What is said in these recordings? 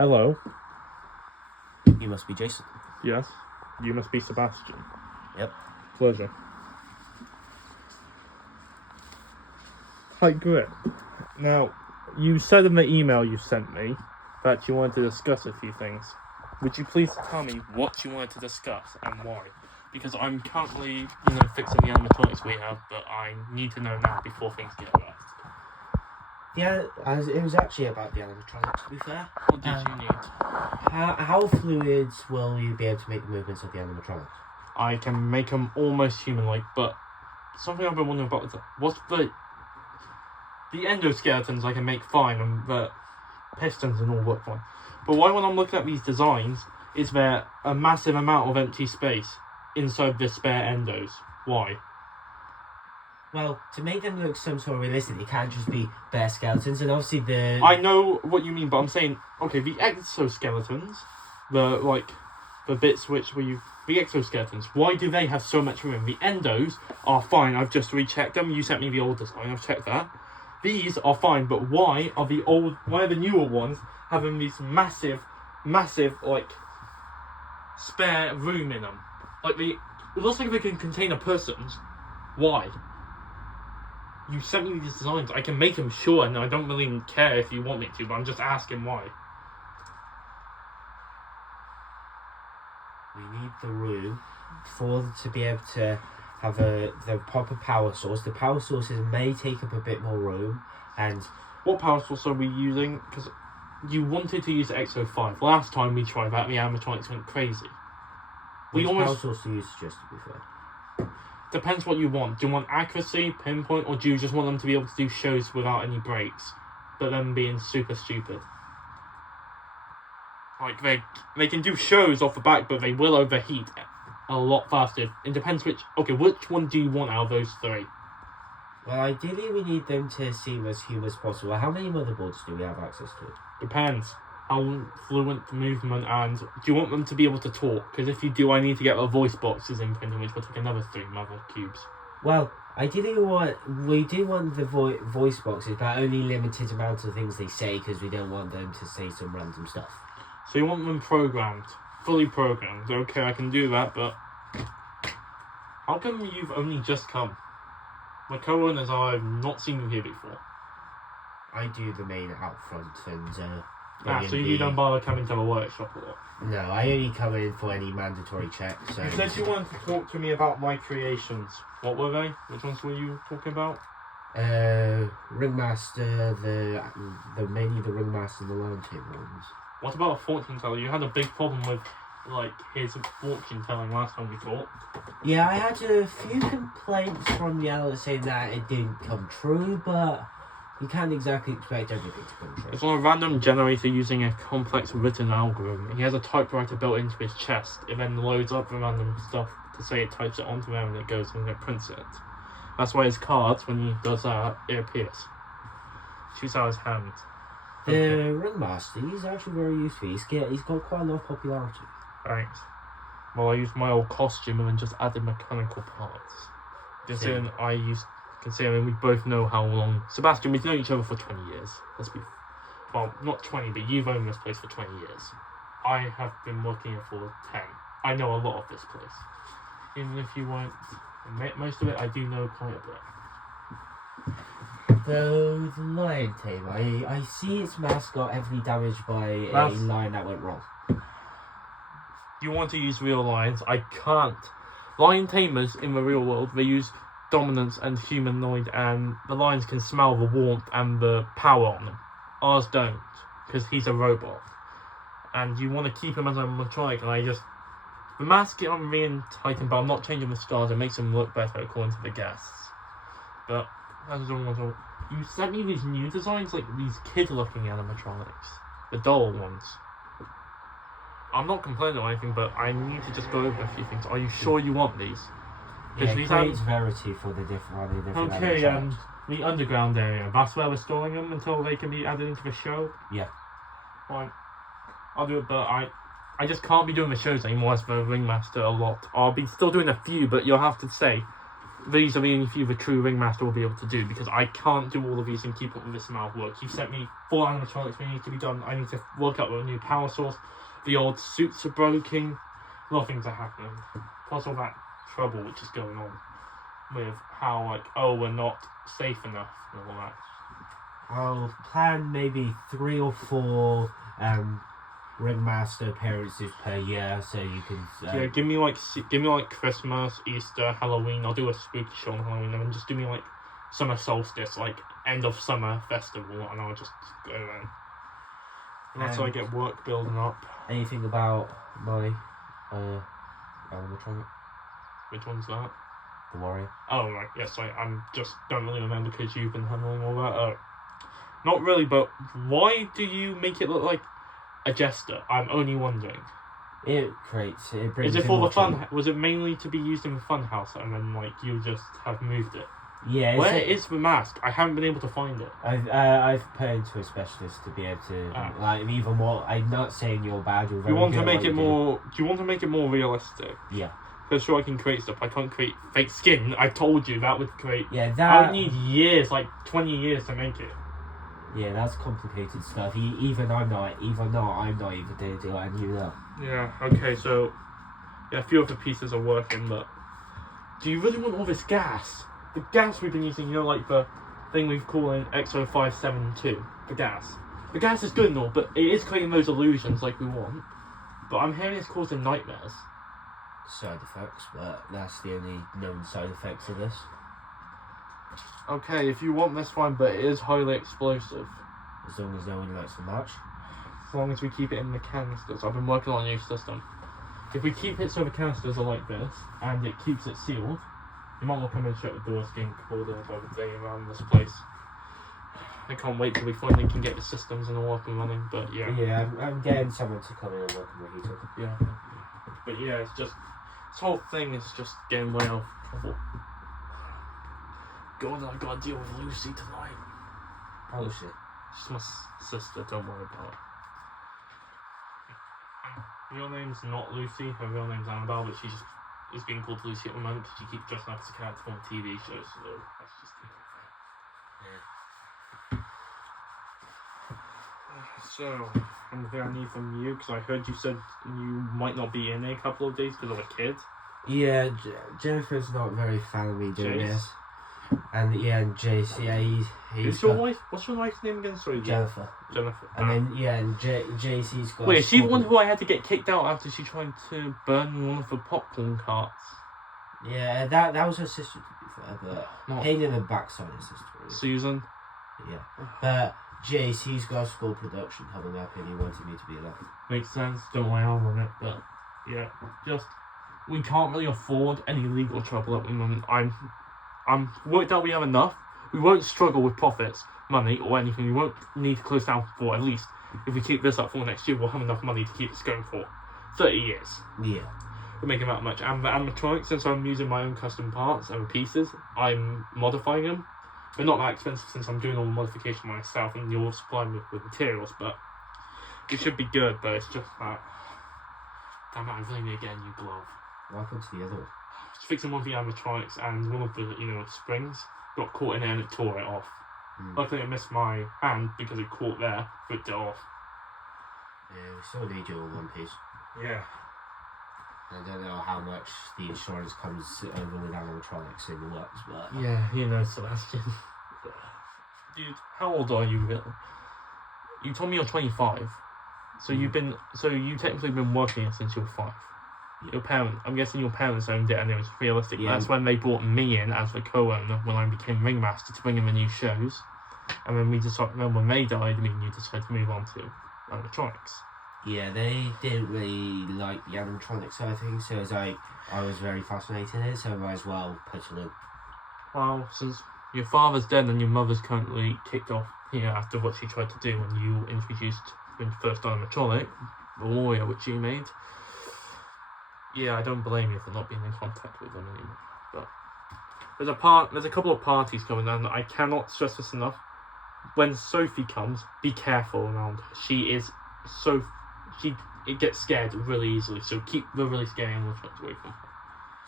Hello. You must be Jason. Yes. You must be Sebastian. Yep. Pleasure. Hi, Grit. Now, you said in the email you sent me that you wanted to discuss a few things. Would you please tell me what you wanted to discuss and why? Because I'm currently, fixing the animatronics we have, but I need to know now before things get worse. Yeah, it was actually about the animatronics, to be fair. What did you need? How fluids will you be able to make the movements of the animatronics? I can make them almost human-like, but something I've been wondering about is what's the endoskeletons I can make fine, and the pistons and all work fine. But why, when I'm looking at these designs, is there a massive amount of empty space inside the spare endos? Why? Well, to make them look some sort of realistic, they can't just be bare skeletons, and obviously I know what you mean, but I'm saying, okay, the exoskeletons, the bits the exoskeletons, why do they have so much room? The endos are fine, I've just rechecked them, you sent me the old design, I've checked that. These are fine, but why are the newer ones having these massive, spare room in them? It looks like they can contain a person's. Why? You sent me these designs. I can make them, sure, and I don't really care if you want me to, but I'm just asking why. we need the room to be able to have the proper power source. The power sources may take up a bit more room, and what power source are we using? Because you wanted to use Exo 5. Last time we tried that, the animatronics went crazy. Which power source do you suggest, to be fair? Depends what you want. Do you want accuracy, pinpoint, or do you just want them to be able to do shows without any breaks, but them being super stupid? They can do shows off the back, but they will overheat a lot faster. It depends which one do you want out of those three? Well, ideally we need them to seem as human as possible. How many motherboards do we have access to? Depends. How fluent the movement, and do you want them to be able to talk? Because if you do, I need to get the voice boxes imprinted, which will take another 3 mother cubes. Well, ideally we do want the voice boxes, but only limited amount of things they say, because we don't want them to say some random stuff. So you want them programmed, fully programmed. Okay, I can do that, but how come you've only just come? My co-owners, I've not seen them here before. I do the main out front, and so you don't bother coming to the workshop a lot? No, I only come in for any mandatory checks. So. You said you wanted to talk to me about my creations. What were they? Which ones were you talking about? Ringmaster, mainly the Ringmaster and the Lion Tamer ones. What about a fortune teller? You had a big problem with his fortune telling last time we talked. Yeah, I had a few complaints from the analysts saying that it didn't come true, but you can't exactly expect everything to come true. It's on a random generator using a complex written algorithm. He has a typewriter built into his chest. It then loads up the random stuff to say it types it onto there, and it goes and it prints it. That's why his cards, when he does that, it appears. Shoots out his hand. The Ringmaster, he's actually very useful. He's got quite a lot of popularity. Thanks. Well, I used my old costume and then just added mechanical parts. Considering we both know how long... Sebastian, we've known each other for 20 years. Well, not 20, but you've owned this place for 20 years. I have been working here for 10. I know a lot of this place. Even if you won't admit most of it, I do know quite a bit. Though the Lion Tamer, I see its mask got heavily damaged by a lion that went wrong. You want to use real lions? I can't. Lion tamers in the real world, they use dominance and humanoid, and the lions can smell the warmth and the power on them. Ours don't, because he's a robot. And you want to keep him as a animatronic, and the mask I'm being tightened, but I'm not changing the stars. It makes him look better according to the guests. But you sent me these new designs, these kid-looking animatronics, the doll ones. I'm not complaining or anything, but I need to just go over a few things. Are you sure you want these? Yeah, it creates variety for the different okay, the underground area, that's where we're storing them until they can be added into the show? Yeah. Fine. I'll do it, but I just can't be doing the shows anymore as the Ringmaster a lot. I'll be still doing a few, but you'll have to say, these are the only few the true ringmaster will be able to do, because I can't do all of these and keep up with this amount of work. You've sent me 4 animatronics that need to be done. I need to work out a new power source. The old suits are broken. A lot of things are happening. Plus all that trouble which is going on with how, like, oh, we're not safe enough and all that. I'll plan maybe 3 or 4 ringmaster appearances per year, so you can. Yeah, give me like Christmas, Easter, Halloween. I'll do a spooky show on Halloween, and then just do me like summer solstice, like end of summer festival, and I'll just go then. And that's how I get work building up. Anything about my animatronic? Which one's that? The warrior. Oh right, yes, I'm just don't really remember because you've been handling all that. Not really, but why do you make it look like a jester? I'm only wondering. It brings. Is it in for the more fun? trouble. Was it mainly to be used in the fun house, and then like you just have moved it? Yeah. Where is the mask? I haven't been able to find it. I've put into a specialist to be able to like even more. I'm not saying you're bad. You're very You want good to at make what it you do. more? Do you want to make it more realistic? Yeah. Because sure, I can create stuff. I can't create fake skin. I told you that would create. Yeah. I That. would need years, like 20 years, to make it. Yeah, that's complicated stuff. Even I'm not able to do it, and you know. Yeah. Okay. So, yeah, a few of the pieces are working, but do you really want all this gas? The gas we've been using, you know, like the thing we've calling XO572. The gas. The gas is good and all, but it is creating those illusions like we want. But I'm hearing it's causing nightmares. Side effects, but that's the only known side effects of this. Okay, if you want, that's fine, but it is highly explosive. As long as no one likes the match. As long as we keep it in the canisters. I've been working on a new system. If we keep it so the canisters are like this, and it keeps it sealed, you might want to come and shut the doors, getting called over day around this place. I can't wait till we finally can get the systems and all up and running, but yeah. Yeah, I'm getting someone to come in and work on the heater. Yeah. But yeah, it's just, this whole thing is just getting way out of trouble. God, I gotta deal with Lucy tonight. Oh shit. She's my sister, don't worry about it. Her real name's not Lucy, her real name's Annabelle, but she just is being called Lucy at the moment because she keeps dressing up as a character from TV shows, so that's just the thing. So, anything I need from you? Because I heard you said you might not be in a couple of days because of a kid. Yeah, Jennifer's not very fan of me doing Jace? this. And yeah, and Jace, yeah, he's Who's your wife? What's your wife's name again? Sorry, Jennifer. Jennifer. And then yeah, and Jace, he's got. Wait, is she the one who I had to get kicked out after she tried to burn one of the popcorn carts? Yeah, that was her sister, to be fair, but Not pain in the backside of sister. Really. Susan. Yeah, but Jace, he's got a school production coming up, and he wanted me to be there. Makes sense. Don't worry, I'll run it. But yeah, just we can't really afford any legal trouble at the moment. I'm worked out we have enough. We won't struggle with profits, money, or anything. We won't need to close down for at least. If we keep this up for next year, we'll have enough money to keep this going for 30 years. Yeah. We're making that much. And the animatronics, since I'm using my own custom parts and pieces, I'm modifying them. They're not that expensive since I'm doing all the modification myself and you're supplying me with materials, but it should be good, but it's just that. Damn it, I really need to get a new glove. What happened to the other one? I was fixing one of the animatronics and one of the, springs got caught in there and it tore it off. Luckily I missed my hand because it caught there, ripped it off. Yeah, we still need you in one piece. Yeah. I don't know how much the insurance comes over with animatronics in the works, but... Yeah, Sebastian. Dude, how old are you, Will? You told me you're 25. So you technically been working since you were 5. Yeah. I'm guessing your parents owned it and it was realistic. Yeah. That's when they brought me in as the co-owner when I became ringmaster to bring in the new shows. And then when they died, me and you decided to move on to animatronics. Yeah, they didn't really like the animatronic side of things, so it was like, I was very fascinated in it, so I might as well put it in. Well, since your father's dead and your mother's currently kicked off here after what she tried to do when you introduced the first animatronic, the lawyer which you made, yeah, I don't blame you for not being in contact with them anymore. But there's a couple of parties coming on. I cannot stress this enough. When Sophie comes, be careful around her. It gets scared really easily, so keep the really scary animatronics away from her.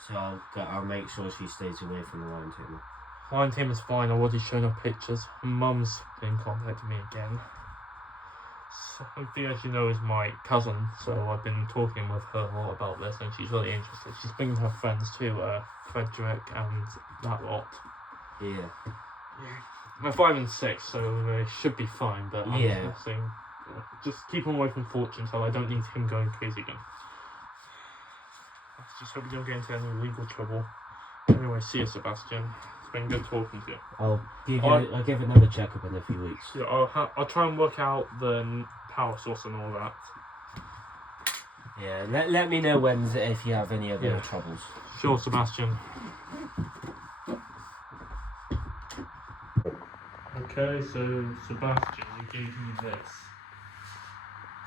So I'll make sure she stays away from the lion tamer. Lion tamer's fine. I've already shown her pictures. Her mum's been contacting me again. Sophia, as you know, is my cousin, so I've been talking with her a lot about this, and she's really interested. She's bringing her friends too, Frederick and that lot. Yeah. They're 5 and 6, so they should be fine, but I'm saying, just keep them away from Fortune so I don't need him going crazy again. Let's just hope we don't get into any legal trouble. Anyway, see you, Sebastian. It's been good talking to you. I'll give another checkup in a few weeks. Yeah, I'll try and work out the power source and all that. Yeah, let me know if you have any other troubles. Sure, Sebastian. Okay, so Sebastian, you gave me this.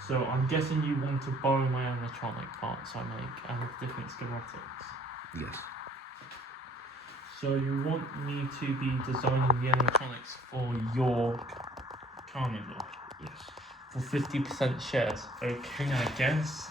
So I'm guessing you want to borrow my animatronic parts I make and different schematics. Yes. So you want me to be designing the animatronics for your carnival? Yes. For 50% shares. Okay, I guess.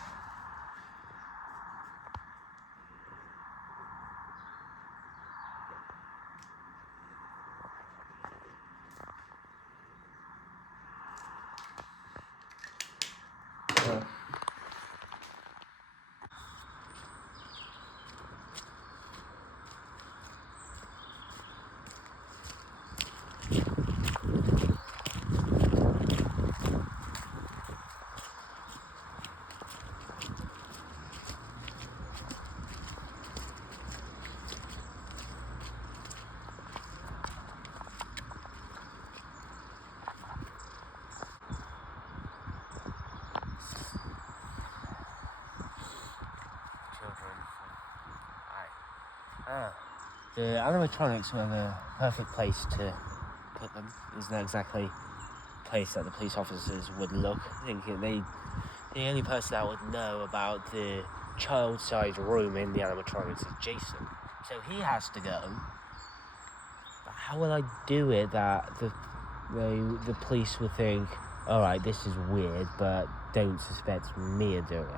The animatronics were the perfect place to put them. It's not exactly a place that the police officers would look. I think the only person that would know about the child-sized room in the animatronics is Jason. So he has to go. But how will I do it that the police will think, alright, this is weird, but don't suspect me of doing it?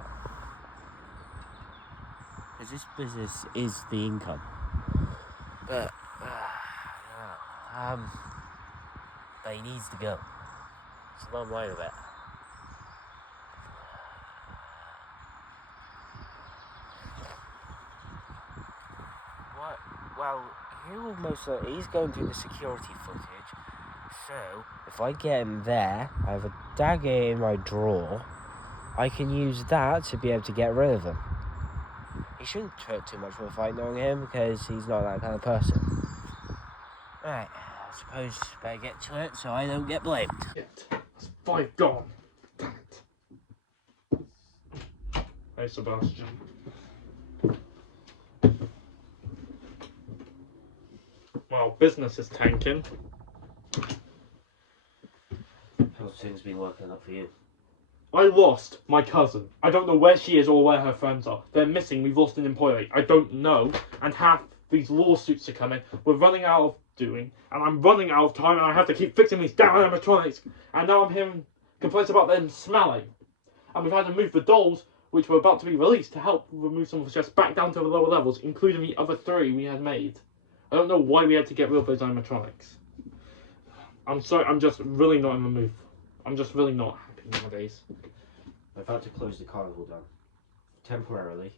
Because this business is the income. But, but he needs to go. It's a long line of it. What? Well, he's going through the security footage. So, if I get him there, I have a dagger in my drawer. I can use that to be able to get rid of him. He shouldn't hurt too much of a fight knowing him because he's not that kind of person. Right, I suppose better get to it so I don't get blamed. That's 5 gone. Damn it. Hey, Sebastian. Well, business is tanking. How's things been working out for you? I lost my cousin. I don't know where she is or where her friends are. They're missing. We've lost an employee. I don't know. And half these lawsuits are coming. We're running out of doing. And I'm running out of time. And I have to keep fixing these damn animatronics. And now I'm hearing complaints about them smelling. And we've had to move the dolls, which were about to be released, to help remove some of the stress back down to the lower levels, including the other 3 we had made. I don't know why we had to get rid of those animatronics. I'm sorry. I'm just really not in the mood. I'm just really not happy nowadays. I've had to close the carnival down temporarily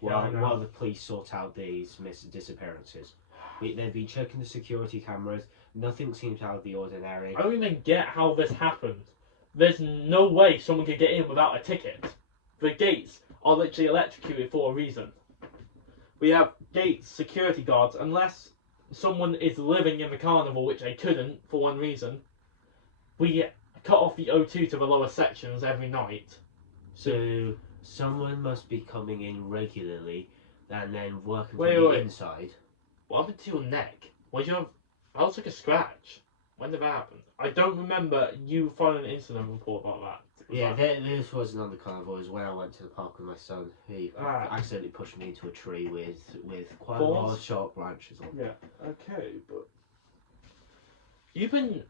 while the police sort out these disappearances. They've been checking the security cameras. Nothing seems out of the ordinary. I don't even get how this happened. There's no way someone could get in without a ticket. The gates are literally electrocuted for a reason. We have gates, security guards, unless someone is living in the carnival, which they couldn't for one reason. We cut off the O2 to the lower sections every night. So someone must be coming in regularly and then working from the inside. What happened to your neck? That looks like a scratch. When did that happen? I don't remember you filing an incident report about that. This wasn't on the carnival. It was when I went to the park with my son. He accidentally pushed me into a tree with quite a lot of sharp branches on. Yeah, okay, but you've been,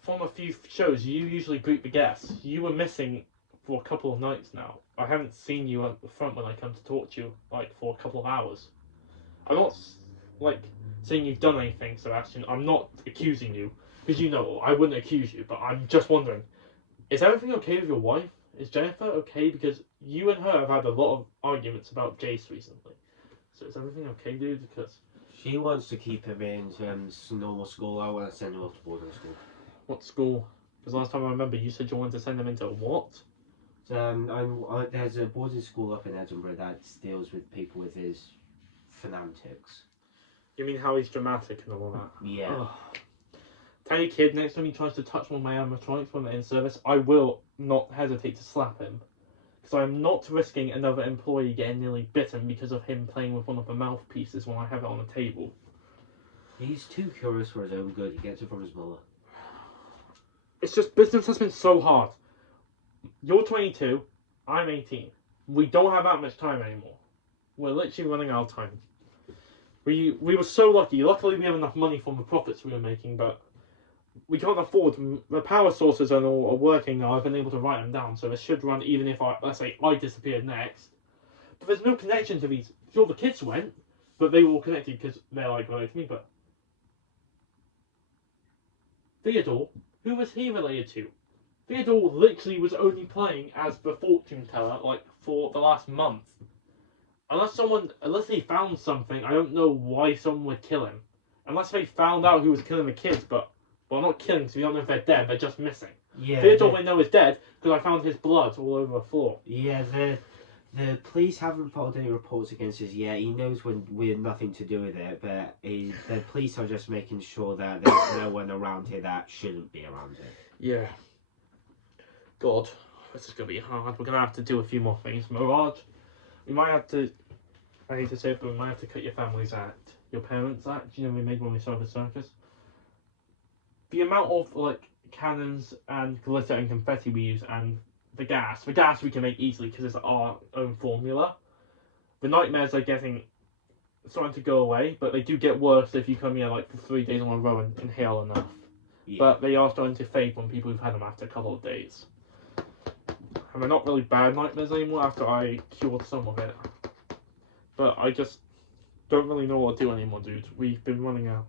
from a few shows, you usually greet the guests. You were missing for a couple of nights now. I haven't seen you at the front when I come to talk to you, like, for a couple of hours. I'm not, like, saying you've done anything, Sebastian. I'm not accusing you, because you know I wouldn't accuse you, but I'm just wondering, is everything okay with your wife? Is Jennifer okay? Because you and her have had a lot of arguments about Jace recently. So is everything okay, dude? Because She wants to keep him in normal school. I want to send him off to boarding school. what school? Because last time I remember, you said you wanted to send them into what? There's a boarding school up in Edinburgh that deals with people with his fanatics. You mean how he's dramatic and all that? Yeah. Ugh. Tell your kid next time he tries to touch one of my animatronics when they're in service, I will not hesitate to slap him. Because I'm not risking another employee getting nearly bitten because of him playing with one of the mouthpieces when I have it on the table. He's too curious for his own good. He gets it from his mother. It's just business has been so hard. You're 22, I'm 18. We don't have that much time anymore. We're literally running out of time. We were so lucky. Luckily, we have enough money from the profits we were making, but we can't afford. The power sources and all are working now. I've been able to write them down, so this should run even if let's say I disappeared next. But there's no connection to these. Sure, the kids went, but they were all connected because they're like related to me. But Theodore, who was he related to? Theodore literally was only playing as the fortune teller like for the last month. Unless they found something, I don't know why someone would kill him. Unless they found out who was killing the kids, but well, not killing because we don't know if they're dead. They're just missing. Yeah. Theodore we know is dead because I found his blood all over the floor. Yeah. The police haven't filed any reports against us yet. He knows we had nothing to do with it, but the police are just making sure that there's no one around here that shouldn't be around here. Yeah. God, this is gonna be hard. We're gonna have to do a few more things. Mirage, we might have to. I hate to say it, but we might have to cut your family's act, your parents' act. You know, we made when we started the circus. The amount of like cannons and glitter and confetti we use, and the gas we can make easily because it's our own formula. The nightmares are starting to go away, but they do get worse if you come here like for 3 days on a row and inhale enough. Yeah. But they are starting to fade when people who've had them after a couple of days. And they're not really bad nightmares anymore after I cured some of it. But I just don't really know what to do anymore, dude. We've been running out.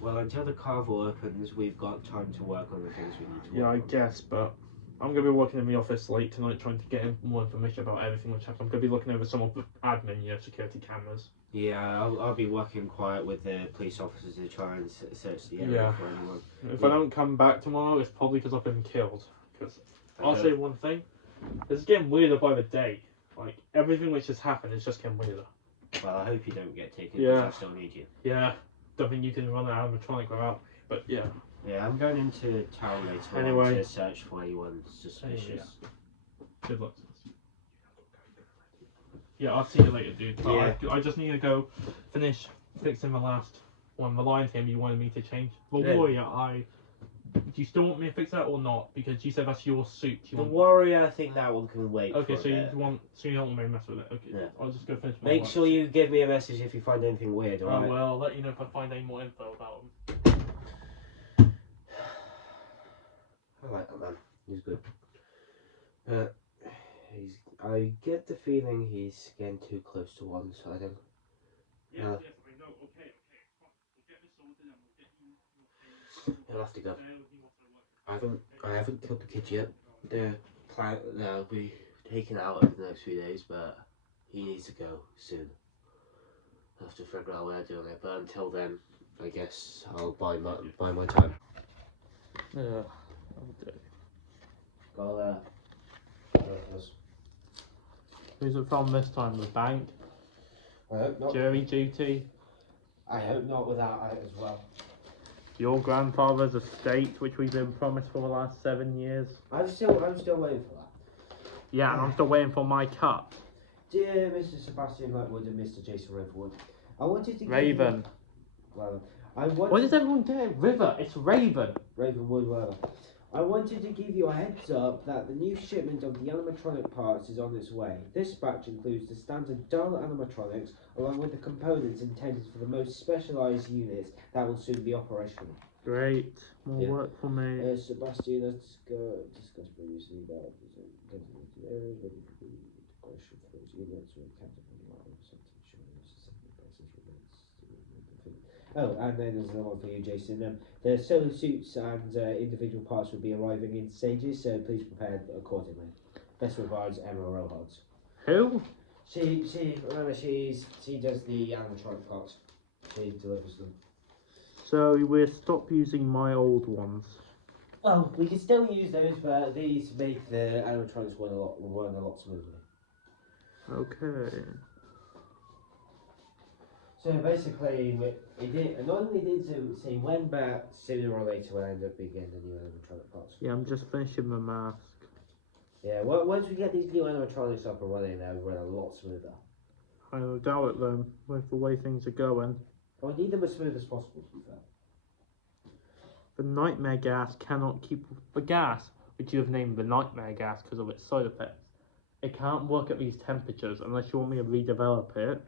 Well, until the carnival opens, we've got time to work on the things we need to work on. Yeah, I guess, but I'm going to be working in the office late tonight trying to get more information about everything which happened. I'm going to be looking over some of the admin, security cameras. Yeah, I'll be working quiet with the police officers to try and search the area for anyone. If I don't come back tomorrow, it's probably because I've been killed. Because I'll say one thing, it's getting weirder by the day. Like, everything which has happened is just getting weirder. Well, I hope you don't get taken because I still need you. Yeah, don't think you can run an animatronic without me, but yeah. Yeah, I'm going into town later to search for anyone suspicious. Good luck. Yeah, I'll see you later, dude. But I just need to go finish fixing the last one. The lion tamer you wanted me to change. The warrior, do you still want me to fix that or not? Because you said that's your suit. Warrior, I think that one can wait. Okay, so you don't want me to mess with it. Okay, yeah. I'll just go finish. Make sure you give me a message if you find anything weird. Alright? I will. I'll let you know if I find any more info about him. I like that man. He's good. I get the feeling he's getting too close to one side. Yes, I know. Okay. We'll get this sorted and we'll get you. He'll have to go. I haven't killed the kids yet. They'll be taken out over the next few days, but he needs to go soon. I'll have to figure out where I'm doing it, but until then, I guess I'll buy my time. Yeah, I'll do. Got Who's it from this time? The bank? I hope not. Jury duty? I hope not without it as well. Your grandfather's estate, which we've been promised for the last 7 years. I'm still waiting for that. Yeah, and I'm still waiting for my cut. Dear Mr. Sebastian Lightwood and Mr. Jason Ravenwood, I wanted to Raven. Why does everyone get it? River, it's Raven. Ravenwood, whatever. I wanted to give you a heads up that the new shipment of the animatronic parts is on its way. This batch includes the standard dull animatronics along with the components intended for the most specialised units that will soon be operational. Great. More Yeah. work for me. Sebastian, let's go discuss previously that areas ready for the integration for those units with captain line something showing us a second basis remains. Oh, and then there's another one for you, Jason. The solar suits and individual parts will be arriving in stages, so please prepare accordingly. Best regards, Emma Rohards. Who? She does the animatronic parts. She delivers them. So we'll stop using my old ones. Well, we can still use those, but these make the animatronics run a lot smoothly. Okay. So basically, it did not only did so say when, but sooner or later we'll end up being getting the new animatronic parts. Yeah, I'm just finishing the mask. Yeah, once we get these new animatronics up and running, they'll run a lot smoother. I don't doubt it then, with the way things are going. I need them as smooth as possible, to be fair. The nightmare gas cannot keep the gas, which you have named the nightmare gas because of its side effects. It can't work at these temperatures unless you want me to redevelop it.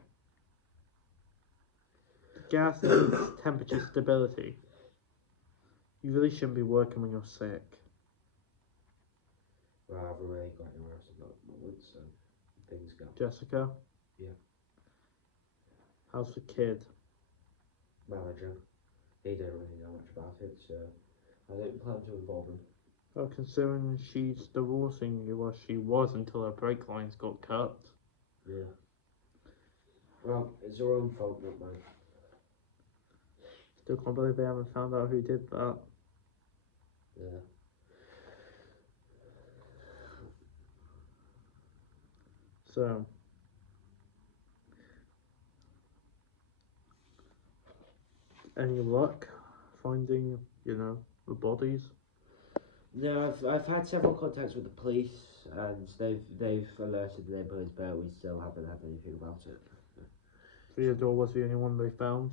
The gas needs temperature stability. You really shouldn't be working when you're sick. Well, I haven't really got anywhere else at the moment, so things go. Jessica? Yeah. How's the kid? Manager. He don't really know much about it, so I don't plan to involve him. Well, considering she's divorcing you, well, she was until her brake lines got cut. Yeah. Well, it's her own fault, not mine. Still can't believe they haven't found out who did that. Yeah. So, any luck finding, the bodies? No, I've had several contacts with the police, and they've alerted the neighbourhoods, but we still haven't had anything about it. Theodore was the only one they found.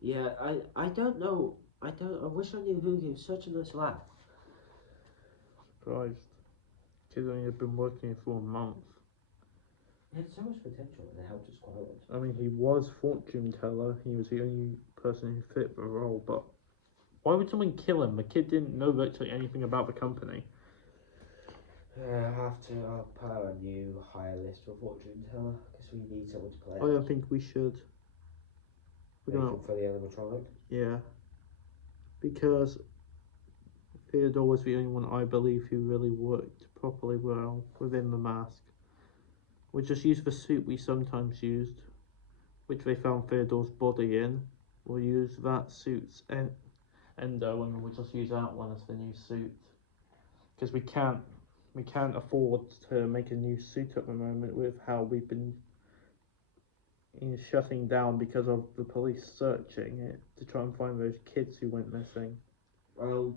Yeah, I don't know. I wish I knew who he was. Such a nice lad. Surprised. Kid only had been working here for a month. He had so much potential, and it helped us quite a lot. I mean, he was fortune teller. He was the only person who fit the role, but why would someone kill him? The kid didn't know virtually anything about the company. I'll put out a new hire list for fortune teller, because we need someone to play I don't think we should. We're gonna, for the animatronic. yeah. Because Theodore was the only one I believe who really worked properly well within the mask. We just used the suit we sometimes used, which they found Theodore's body in. We'll use that suit's endo, and we'll just use that one as the new suit. Because we can't afford to make a new suit at the moment with how we've been shutting down because of the police searching it to try and find those kids who went missing. Well,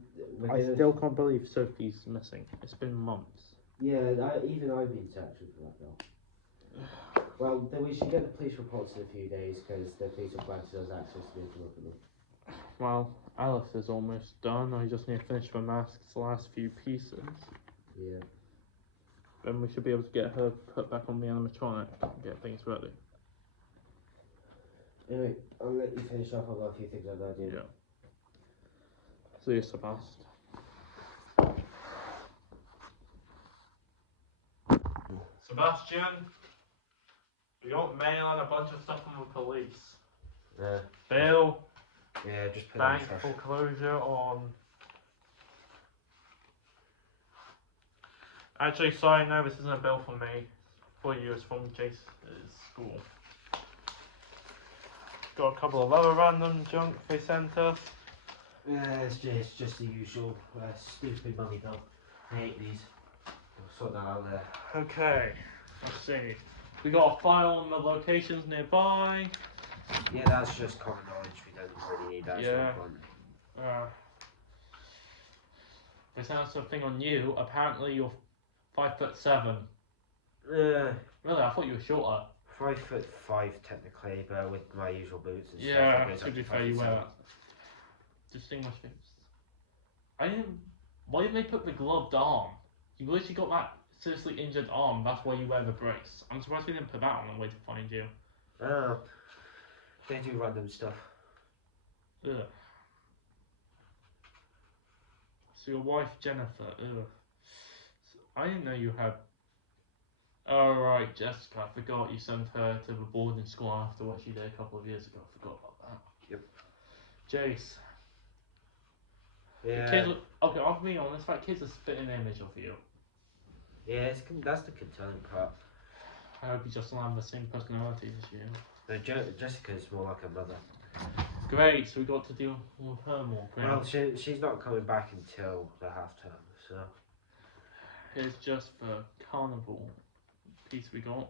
I still can't believe Sophie's missing. It's been months. Yeah, even I've been searching for that girl. Well, then we should get the police reports in a few days, because the police have granted us access to be able to look at them. Well, Alice is almost done. I just need to finish the mask's last few pieces. Yeah. Then we should be able to get her put back on the animatronic and get things ready. Anyway, I'll let you finish off. I've got a few things I've got to do. Yeah. See you, Sebastian. Sebastian, we got mail and a bunch of stuff from the police. Yeah. Bill, Yeah, just put bank it in foreclosure on. Actually, sorry, no, this isn't a bill for me. For you, it's from Jace's school. Got a couple of other random junk they sent us. Yeah, it's just the usual stupid money bill. I hate these. I'll sort that out there. Okay, let's see. We got a file on the locations nearby. Yeah, that's just common knowledge. We don't really need that. Yeah. Stuff They sent us something on you. Apparently, you're 5'7". Really, I thought you were shorter. 5'5" technically, but with my usual boots and Yeah, stuff. to be fair, you wear that. Distinguished things. Why didn't they put the gloved arm? You literally got that seriously injured arm. That's why you wear the brace. I'm surprised they didn't put that on the way to find you. Oh, they do random stuff. Ugh. So your wife Jennifer. Ugh. I didn't know you had. Oh right, Jessica. I forgot you sent her to the boarding school after what she did a couple of years ago. I forgot about that. Yep. Jace. Yeah. The kid. Okay, I'll be honest. That kid's a spitting image of you. Yeah, that's the concerning part. I hope you just don't have the same personality as you. No, Jessica's more like a mother. Great, so we got to deal with her more. Great. Well, she's not coming back until the half term, so. Here's just the carnival piece we got.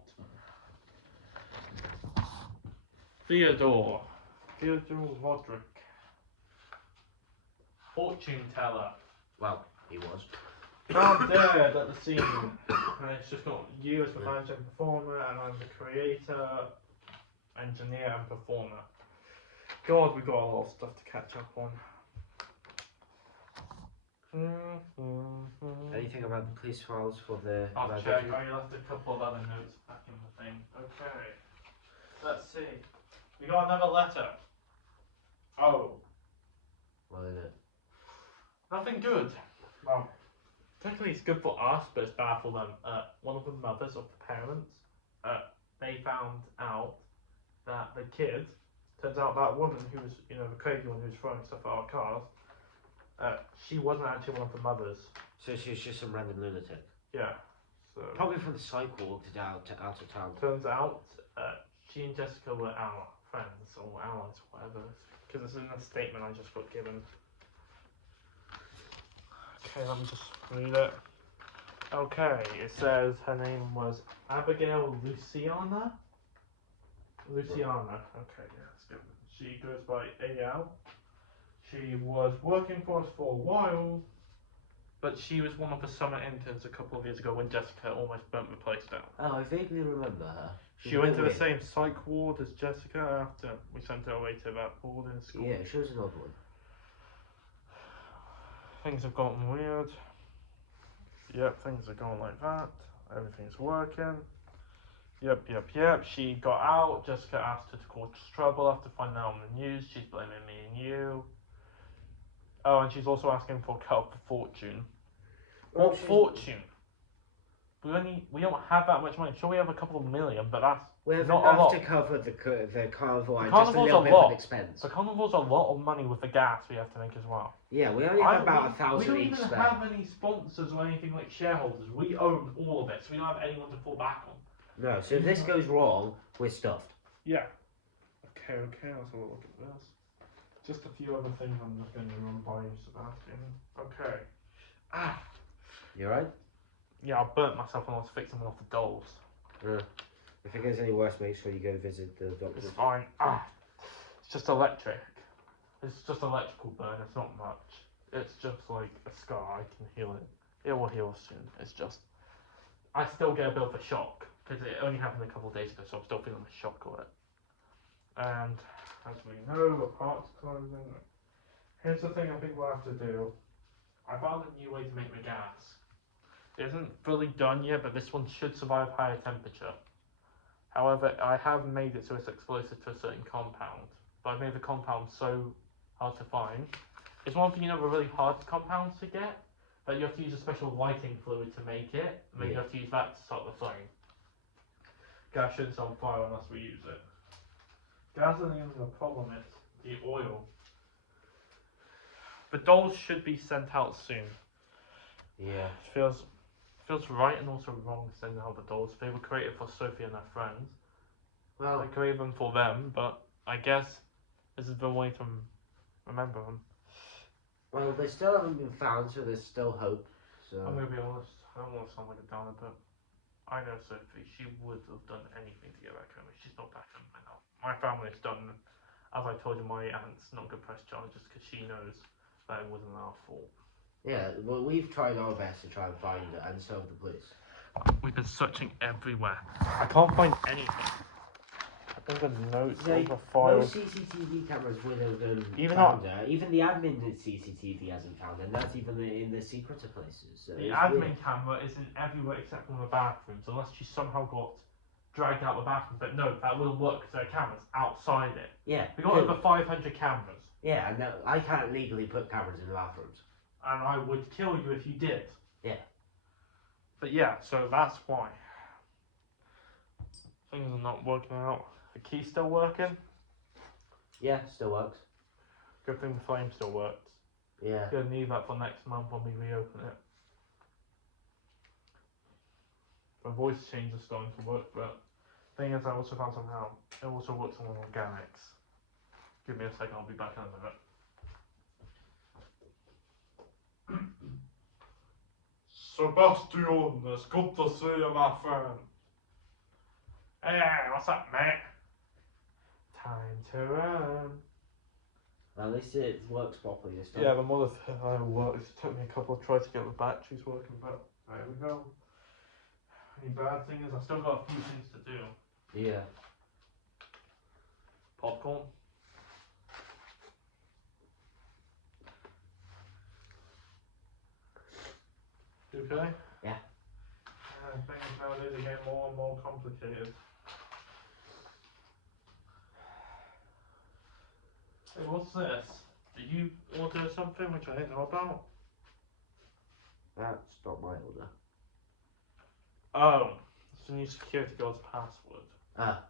Theodore Roderick. Fortune teller. Well, he was. Found dead at the scene. And it's just got you as the manager and performer, and I'm the creator, engineer, and performer. God, we've got a lot of stuff to catch up on. Anything about the police files for the. I'll check. I left a couple of other notes back in the thing. Okay. Let's see. We got another letter. Oh. What is it? Nothing good. Well, technically it's good for us, but it's bad for them. One of the mothers of the parents, they found out that the kid, turns out that woman who was, the crazy one who was throwing stuff at our cars, she wasn't actually one of the mothers. So she's just some random lunatic. Yeah. So Probably from the psych ward out of town. turns out, she and Jessica were our friends or allies, whatever. Because it's in the statement I just got given. Okay, let me just read it. Okay, it says her name was Abigail Luciana. Luciana. Okay, yeah, that's good. She goes by AL. She was working for us for a while, but she was one of the summer interns a couple of years ago when Jessica almost burnt the place down. Oh, I vaguely remember her. She went to the same psych ward as Jessica after we sent her away to that boarding school. Yeah, she was an odd one. Things have gotten weird. Yep, things are going like that. Everything's working. Yep. She got out. Jessica asked her to cause trouble after finding out on the news. She's blaming me and you. Oh, and she's also asking for a cut of the fortune. Well, What fortune? We don't have that much money. Sure, we have a couple of million, but that's We have not a enough lot. to cover the carnival and just a carnival's little a bit lot. of an expense. The carnival's a lot of money with the gas we have to make as well. Yeah, we only have about We 1,000 don't each even spare. have any sponsors or anything like shareholders. We own all of it, so we don't have anyone to fall back on. No, so if this goes wrong, we're stuffed. Yeah. Okay, let's have a look at this. Just a few other things I'm just going to run by you, Sebastian. Okay. You alright? Yeah, I burnt myself when I was fixing one of the dolls. If it gets any worse, make sure you go visit the doctor. It's fine. It's just electric. It's just electrical burn, it's not much. It's just like a scar, I can heal it. It will heal soon. It's just, I still get a bit of a shock, because it only happened a couple of days ago, so I'm still feeling the shock of it. And, as we know, the parts closing. Here's the thing I think we'll have to do. I found a new way to make the gas. It isn't fully done yet, but this one should survive higher temperature. However, I have made it so it's explosive to a certain compound. But I've made the compound so hard to find. It's one thing, the really hard compounds to get, but you have to use a special lighting fluid to make it, and then you have to use that to start the flame. Gas shouldn't on fire unless we use it. Gasoline is the problem, it's the oil. The dolls should be sent out soon. Yeah. It feels right and also wrong sending out the dolls. They were created for Sophie and her friends. Well, I created them for them, but I guess this is the way to remember them. well, they still haven't been found, so there's still hope. So. I'm gonna be honest, I don't want to sound like a downer, but I know Sophie, she would have done anything to get back home. She's not back home right now. My family's done, as I told you, my aunt's not going to press charges because she knows that it wasn't our fault. Yeah, well, we've tried our best to try and find it and serve the police. We've been searching everywhere. I can't find anything. I think the notes, all the files. Most CCTV cameras would have Even found her. Even the admin at CCTV hasn't found her, and that's even in the secreter places. So The it's admin weird. camera isn't everywhere except for the bathrooms, unless she somehow got dragged out the bathroom. But no, that wouldn't work because there are cameras outside it. Yeah. We got over 500 cameras. Yeah, and I can't legally put cameras in the bathrooms. and I would kill you if you did. Yeah. But yeah, so that's why. Things are not working out. The key still working? Yeah, still works. Good thing the flame still works. Yeah. Gonna need that for next month when we reopen it. The voice change is starting to work, but thing is I also found something out. It also works on organics. Give me a second, I'll be back in a minute. Sebastian, it's good to see you, my friend. Hey, what's up, mate? Time to run. At least it works properly this time. Yeah, the mother works. It took me a couple of tries to get the batteries working, but there we go. Only bad thing is I still got a few things to do. Yeah. Popcorn. You okay? Yeah. Things nowadays are getting more and more complicated. Hey, what's this? Did you order something which I didn't know about? That's not my order. Oh, it's the new security guard's password. Ah,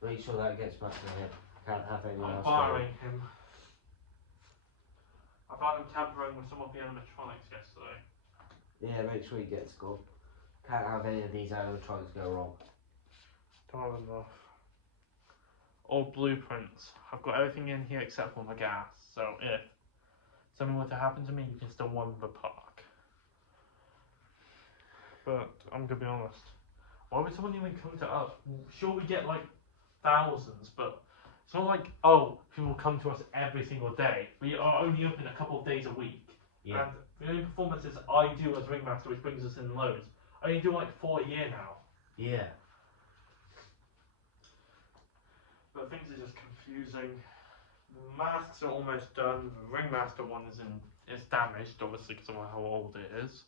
make sure that gets back to him. Can't have anyone I'm else. firing him. I found him tampering with some of the animatronics yesterday. Yeah, make sure he gets good. Can't have any of these animatronics go wrong. Don't have enough. All blueprints. I've got everything in here except for the gas, so if something were to happen to me, you can still wander the park. But I'm gonna be honest. Why would someone even come to us? Sure, we get like thousands, but it's not like, oh, people come to us every single day. We are only open a couple of days a week. Yeah. And the only performances I do as ringmaster, which brings us in loads, I only do like 4 a year now. Yeah. But things are just confusing. The masks are almost done. The ringmaster one is damaged, obviously, because of how old it is.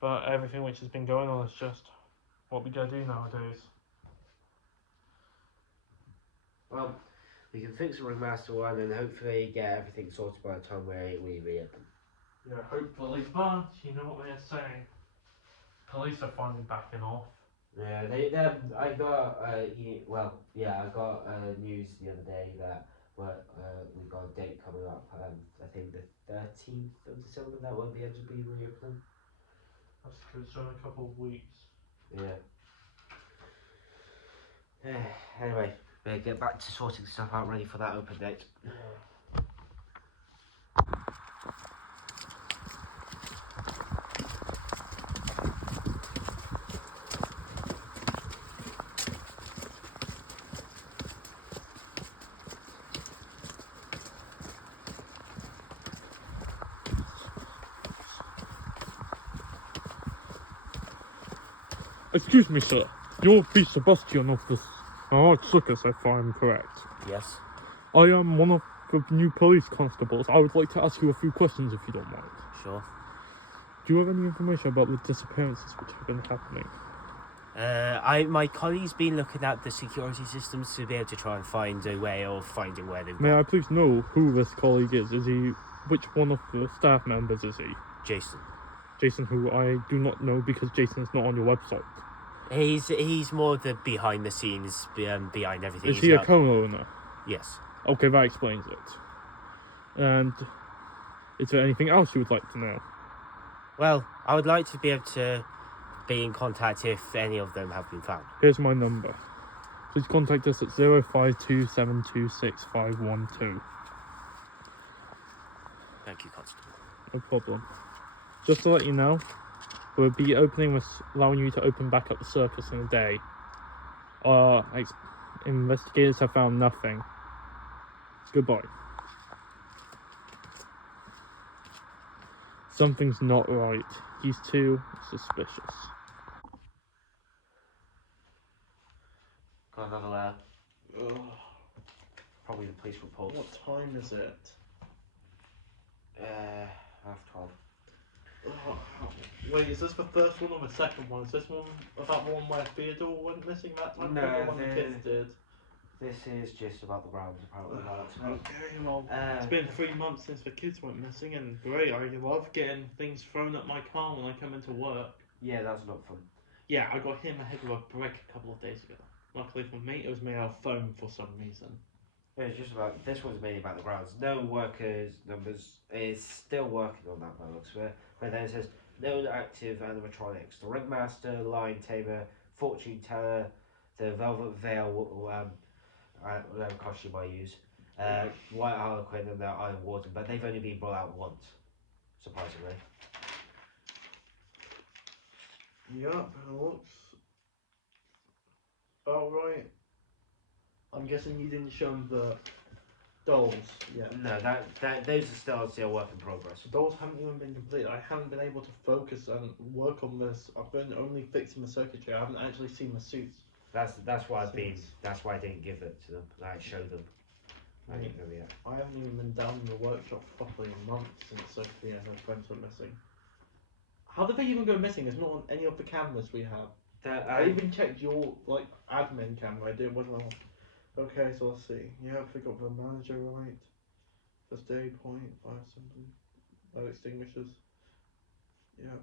But everything which has been going on is just what we gotta do nowadays. Well, we can fix the ringmaster one and hopefully get everything sorted by the time we reopen. Yeah, hopefully, but you know what they're saying. Police are finally backing off. Yeah, I got I got news the other day that we got a date coming up. I think the 13th of December that won't be able to be reopening. That's good, so in a couple of weeks. Yeah. Anyway, better get back to sorting stuff out ready for that open date. Yeah. Excuse me, sir. You're the Sebastian of the Art Circus, if I'm correct. Yes. I am one of the new police constables. I would like to ask you a few questions if you don't mind. Sure. Do you have any information about the disappearances which have been happening? My colleague's been looking at the security systems to be able to try and find a way of finding where they've May gone. I please know who this colleague is? Which one of the staff members is he? Jason. Jason, who I do not know because Jason is not on your website. He's more the behind the scenes, behind everything. Is he a co-owner? Yes. Okay, that explains it. And is there anything else you would like to know? Well, I would like to be able to be in contact if any of them have been found. Here's my number. Please contact us at 0527265512. Thank you, Constable. No problem. Just to let you know, we'll be allowing you to open back up the circus in a day. Our investigators have found nothing. Goodbye. Something's not right. He's too suspicious. Got another probably the police report. What time is it? Half 12. Wait, is this the first one or the second one? Is this one about the one where Theodore went missing that time? No, or the one the the- kids did? This is just about the grounds, apparently. Okay, well, Uh, it's been 3 months since the kids went missing, and great, I love getting things thrown at my car when I come into work. Yeah, that's not fun. Yeah, I got hit in the head with a brick a couple of days ago. Luckily for me, it was made out of foam for some reason. It's just about, this one's mainly about the grounds. No workers numbers is still working on that by the looks of it. But then it says no active animatronics. The ringmaster, lion tamer, fortune teller, the velvet veil, whatever costume I use, white harlequin, and the iron warden. But they've only been brought out once, surprisingly. Yep, it looks about right. I'm guessing you didn't show them the dolls yet. No, those are still a work in progress. The dolls haven't even been completed. I haven't been able to focus and work on this. I've been only fixing the circuitry. I haven't actually seen the suits. That's why that's why I didn't give it to them. I showed them. I didn't go yet. I haven't even been down in the workshop properly in months since Sophia and her friends went missing. How did they even go missing? It's not on any of the cameras we have. I even checked your admin camera. I did one level. Okay, so let's see. Yeah, I got the manager right. First aid point, fire assembly, no extinguishers. Yep.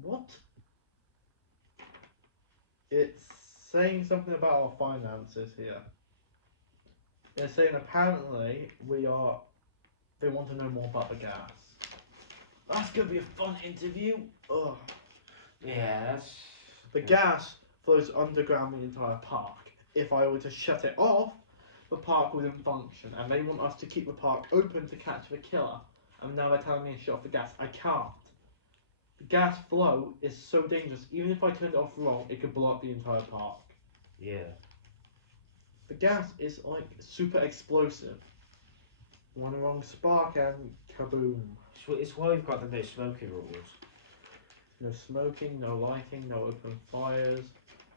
What? It's saying something about our finances here. It's saying apparently they want to know more about the gas. That's gonna be a fun interview. Ugh. Yeah, that's. The gas flows underground the entire park. If I were to shut it off, the park wouldn't function, and they want us to keep the park open to catch the killer. And now they're telling me to shut off the gas. I can't. The gas flow is so dangerous. Even if I turned it off wrong, it could blow up the entire park. Yeah. The gas is super explosive. One wrong spark and kaboom. It's why we've got the no smoking rules. No smoking, no lighting, no open fires.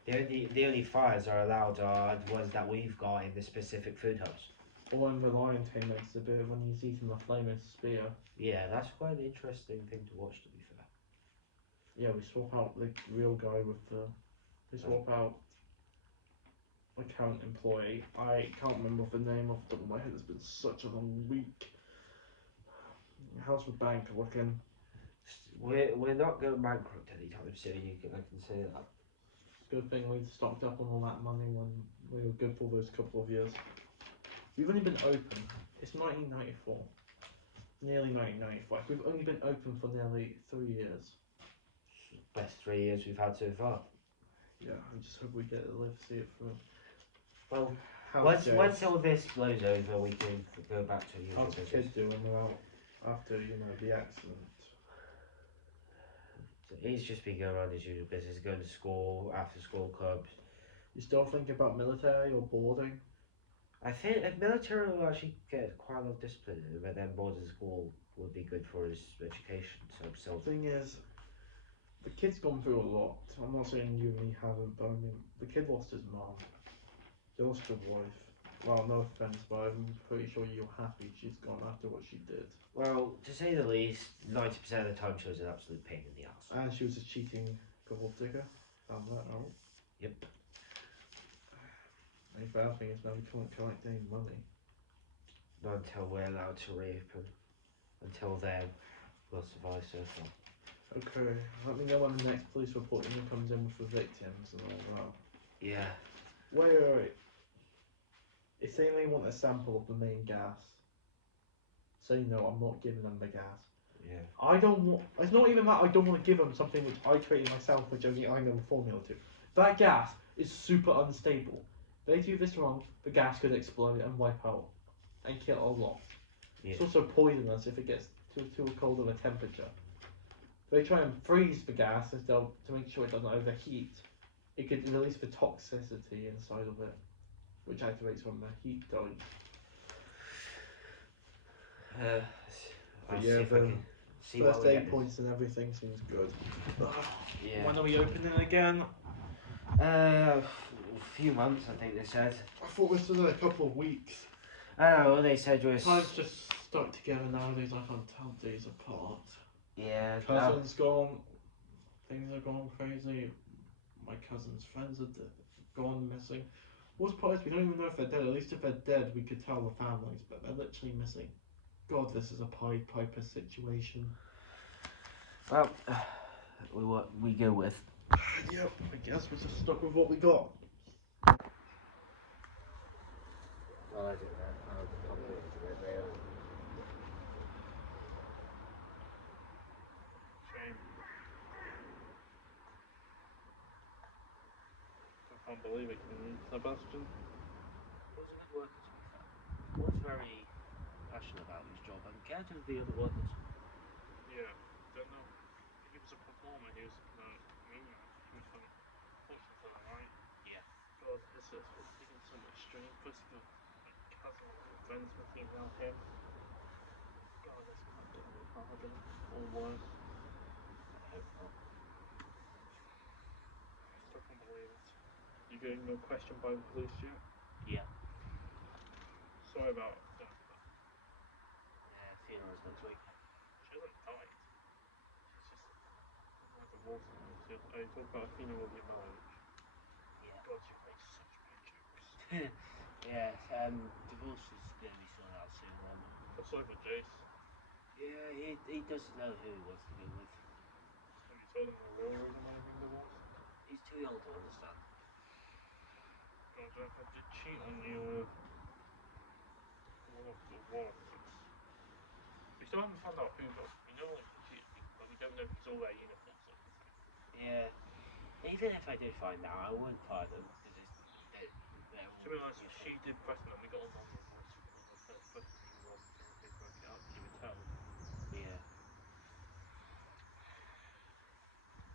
The only fires are allowed are the ones that we've got in the specific food hubs. Or in the lion tamer exhibit when he's eating the flaming spear. Yeah, that's quite an interesting thing to watch, to be fair. Yeah, we swap out the real guy with the. We swap out a current employee. I can't remember the name off the top of my head. It's been such a long week. How's the bank looking? We're not going bankrupt anytime soon. I can say that. Good thing we stocked up on all that money when we were good for those couple of years. We've only been open. It's 1994. Nearly 1995. We've only been open for nearly 3 years. Best 3 years we've had so far. Yeah, I just hope we get to live see it through. Well, once all this blows over, we can go back to usual How's the business. kid doing without after the accident? He's just been going around his usual business, going to school, after school clubs. You still thinking about military or boarding? I think the military will actually get quite a lot of discipline in it, but then boarding school would be good for his education. So The thing is, the kid's gone through a lot. I'm not saying you and me haven't, but I mean, the kid lost his mom. He lost his wife. Well, no offense, but I'm pretty sure you're happy she's gone after what she did. well, to say the least, 90% of the time she was an absolute pain in the ass. And she was a cheating gold digger. Found that out. Yep. The bad thing is now we can't collect any money. Not until we're allowed to reopen. Until then, we'll survive so far. Okay, let me know when the next police report comes in with the victims and all that. Yeah. Wait. It's saying they want a sample of the main gas. Say no, I'm not giving them the gas. Yeah. I don't want. It's not even that I don't want to give them something which I created myself, which only I know the formula to. That gas is super unstable. If they do this wrong, the gas could explode and wipe out and kill a lot. Yeah. It's also poisonous if it gets too cold of a temperature. If they try and freeze the gas instead to make sure it doesn't overheat, it could release the toxicity inside of it, which activates when the heat dies. I'll But see yeah, if I the can see what first we aid get. points and everything seems good. Yeah. When are we opening again? A few months, I think they said. I thought this was in a couple of weeks. I don't know, they said was. Time's just stuck together nowadays. I can't tell days apart. Yeah. Cousin's gone. Things are going crazy. my cousin's friends are gone missing. Worst part is we don't even know if they're dead. At least if they're dead, we could tell the families, but they're literally missing. God, this is a Pied Piper situation. Well, we go with. Yep, I guess we're just stuck with what we got. Well, I don't know. I'll probably into it later. Shame. I can't believe it, can you, Sebastian? He was a good worker, to be fair. He was very passionate about his job and cared for the other workers. Yeah, don't know. He was a performer, he was mean man. He was fortune teller, right? Yeah. God, this is taking so much strain. First you got my cousin and friends missing now him. God, this can't get any harder or worse. I hope not. Still can't believe it. You getting no question by the police yet? Yeah. Sorry about that. Yeah, funeral's next week. She hasn't died. She's just like a water. I talk about a funeral of your marriage. Yeah. God, you make such bad jokes. Yes, divorce is going to be sorted out soon, won't it? Feel sorry for Jace. Yeah, he doesn't know who he wants to go with. Have you told him the real reason why you're being divorced? He's too young to understand. God, if I did cheat on you with one of the wives. We still haven't found out who though. We know like he cheated, but we don't know if he's all their uniforms or anything. Yeah. Even if I did find out, I wouldn't fire them because they're all. To be honest, she did question them. We got a normal voice recorder. Her questioning was until they broke it up. You would tell. Yeah.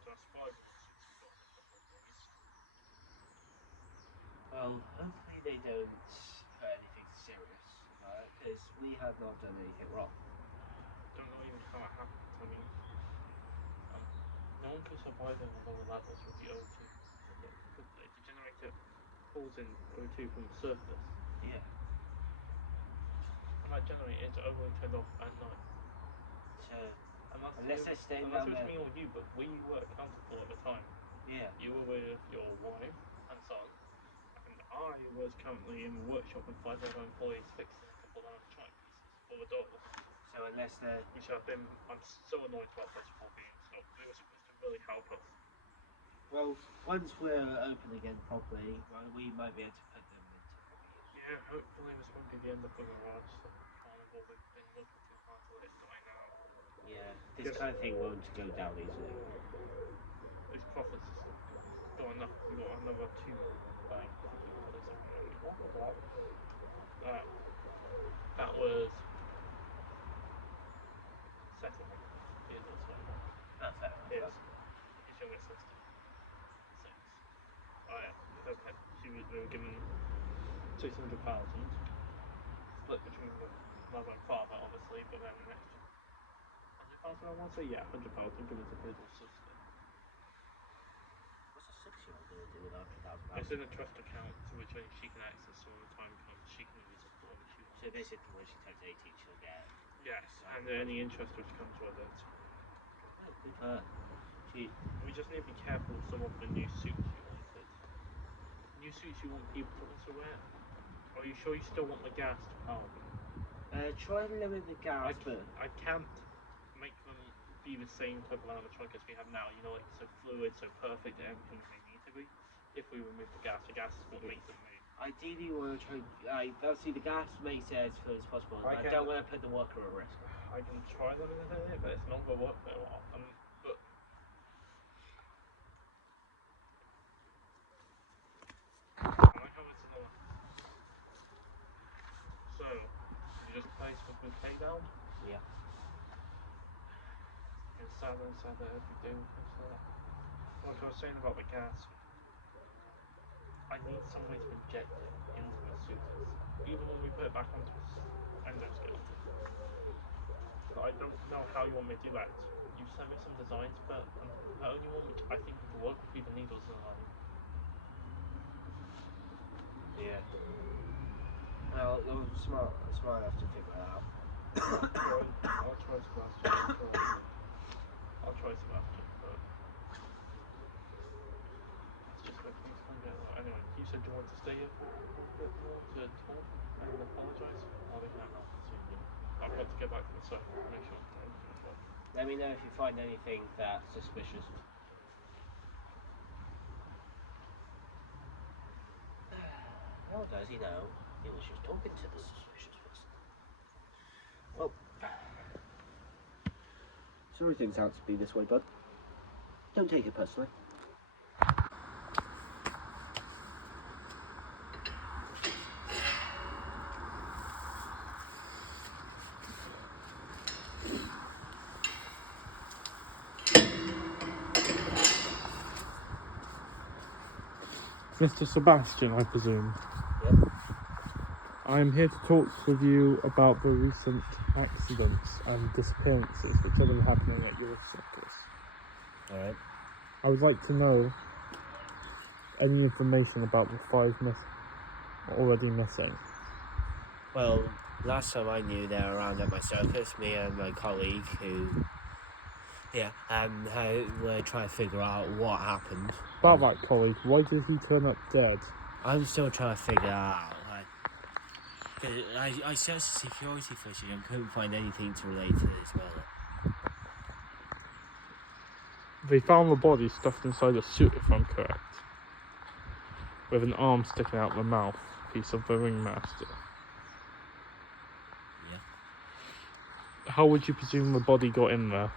So that's 5 lawsuits we've got in a couple of days. Well, hopefully they don't put anything serious about it because we have not done anything wrong. Don't know even how it happened. I mean, no one could survive in the lower levels with the O2. The generator pulls in O2 from the surface. Yeah. And that generator is only turned off at night. So, unless they're staying down there. Unless it was me or you, but we were accountable at the time. Yeah. You were with your wife and son, and I was currently in the workshop with 5 other employees fixing a couple of electronic pieces for the dolls. So unless they're. Which I'm so annoyed about this whole being stopped. They were supposed to really help us. Well, once we're open again properly, we might be able to put them into proper use. Yeah, hopefully this won't be the end of the garage carnival. They've been working too hard to let it die now. Yeah, this kind of thing won't go down easily. These profits are got enough. We got another 2 million in the bank. I think we put this on only. What was that? That was settlement. Yeah, that's what I meant. Oh, fair enough. His younger sister. 6. Oh yeah, okay. We were given 600,000 split between the mother and father, obviously, but then an extra 100,000. I want to say 100,000 given to his sister. What's a 6-year-old going to do with 100,000? It's in a trust account, which when she can access, so when the time comes, she can use it for whatever she wants. So basically, when she turns 18, she'll get. Yes, and any interest which comes with it. Oh, good for her. We just need to be careful of some of the new suits you wanted. New suits you want people to also wear? Are you sure you still want the gas to power them? Try and limit the gas, but I can't make them be the same type of animatronic as we have now. You know, like so fluid, so perfect, everything they need to be. If we remove the gas is what makes them move. Ideally, we want to try. Obviously, the gas makes it as fluid as possible. But I don't want to put the worker at risk. I can try them in a minute, but it's not going to work very well. But I like how it's another. So, you just place with the K down? Yeah. And sadder every day because that. Like I was saying about the gas, I need some way to inject it into the suits, even when we put it back onto its endoscale. But I don't know how you want me to do that. You sent me some designs, but the only one which I think would work would be the needles design. Yeah. Well, smart enough to figure that out. I'll try Sebastian. I'll try Sebastian, but stay here for a bit more to talk and apologise? Or they can have to you? I've got to get back to the circle to make sure everything's well. Let me know if you find anything that's suspicious. How does he know he was just talking to the suspicious person? Well, sorry things have to be this way, bud. Don't take it personally. Mr. Sebastian, I presume. Yep. I'm here to talk with you about the recent accidents and disappearances which have been happening at your circus. Alright. I would like to know any information about the 5 already missing. Well, last time I knew they were around at my circus, me and my colleague were trying to figure out what happened. About that colleague, why did he turn up dead? I'm still trying to figure out. I searched the security footage and couldn't find anything to relate to this murder. They found the body stuffed inside a suit, if I'm correct, with an arm sticking out the mouth piece of the ringmaster. Yeah. How would you presume the body got in there?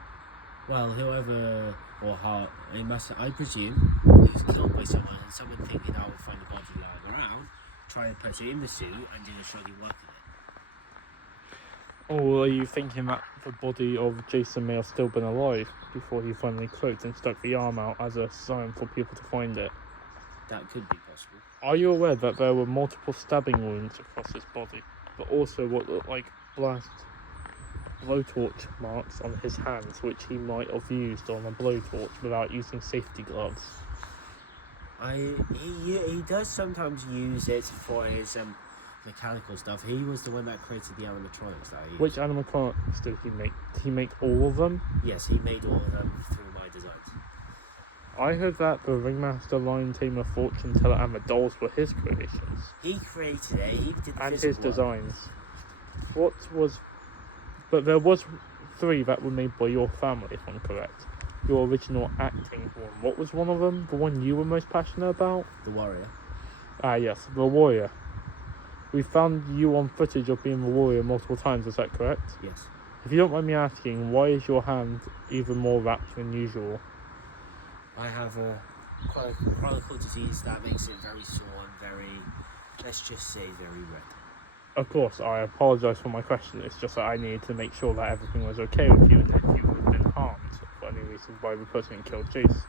Well, whoever or how it must, I presume, he was killed by someone, and someone thinking I would find the body lying around, try to put it in the suit and did a shoddy work of it. Or are you thinking that the body of Jason may have still been alive before he finally cloaked and stuck the arm out as a sign for people to find it? That could be possible. Are you aware that there were multiple stabbing wounds across his body, but also what looked like blowtorch marks on his hands, which he might have used on a blowtorch without using safety gloves? He does sometimes use it for his mechanical stuff. He was the one that created the animatronics that he used. Which animatronics did he make? Did he make all of them? Yes, he made all of them through my designs. I heard that the Ringmaster, Lion Tamer, Fortune Teller and the dolls were his creations. He created it, he did the and his physical work. designs. But there was 3 that were made by your family, if I'm correct. Your original acting one. What was one of them? The one you were most passionate about? The warrior. Ah, yes, the warrior. We found you on footage of being the warrior multiple times, is that correct? Yes. If you don't mind me asking, why is your hand even more wrapped than usual? I have a chronic disease that makes it very sore and very, let's just say, very red. Of course, I apologise for my question. It's just that I needed to make sure that everything was okay with you and if you would have been harmed for any reason by the person who killed Jason.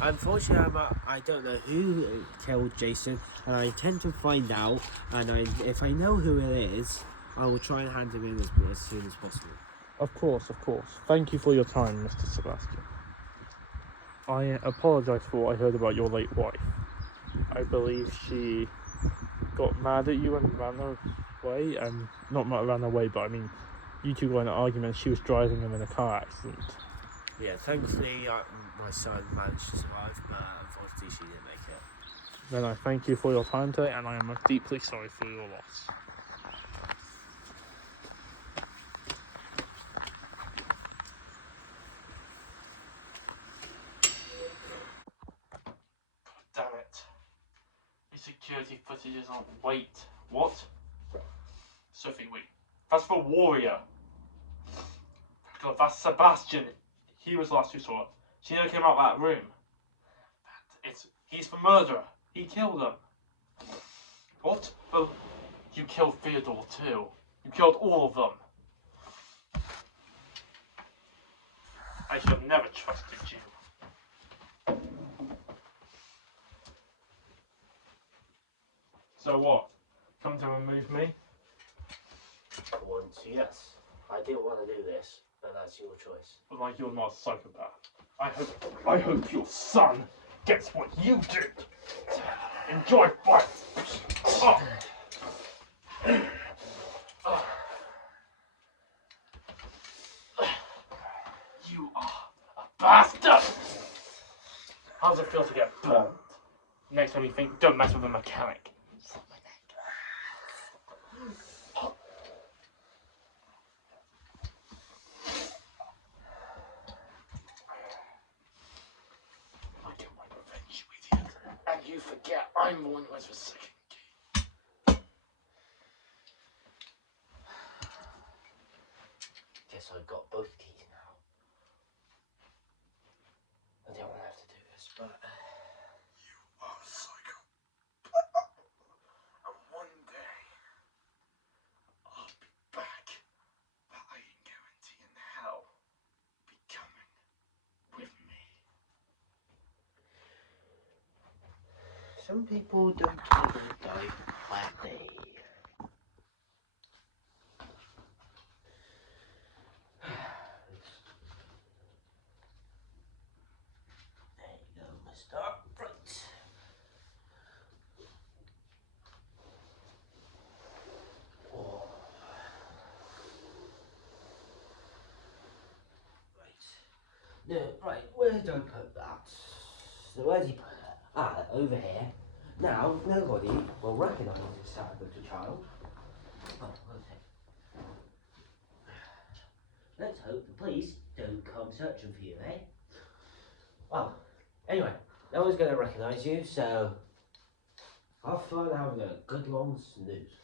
Unfortunately, I don't know who killed Jason, and I intend to find out, and if I know who it is, I will try and hand him in as soon as possible. Of course. Thank you for your time, Mr. Sebastian. I apologise for what I heard about your late wife. I believe she got mad at you and ran away, and not ran away, but I mean, you two got in an argument. She was driving him in a car accident. Yeah, thankfully my son managed to survive, but unfortunately she didn't make it. Then I thank you for your time today, and I am deeply sorry for your loss. Damn it. The security footage is on. Wait, what? Sophie, wait. That's the warrior. God, that's Sebastian. He was the last who saw it. She never came out of that room. He's the murderer. He killed him. What? Well, you killed Theodore too. You killed all of them. I should have never trusted you. So what? Come to remove me? Once, yes. I didn't want to do this, but that's your choice. But like you're not a psychopath. I hope your son gets what you did. Enjoy fire. Oh. You are a bastard. How does it feel to get burned? Next time you think, don't mess with a mechanic. Slap my neck. I get my revenge, you idiot. And you forget I'm the one who has the second key. Guess I've got both keys now. I don't want to have to do this, but... You are a psycho. And one day, I'll be back. But I can guarantee in hell, be coming with me. Some people don't even die quietly. There you go, mister. Right. Oh. Right. No, right, where did I put that? So where's he put it? Ah, over here. Now, nobody will recognise this type of a child. Oh, okay. Let's hope the police don't come searching for you, eh? Well, anyway, no one's going to recognise you, so have fun having a good long snooze.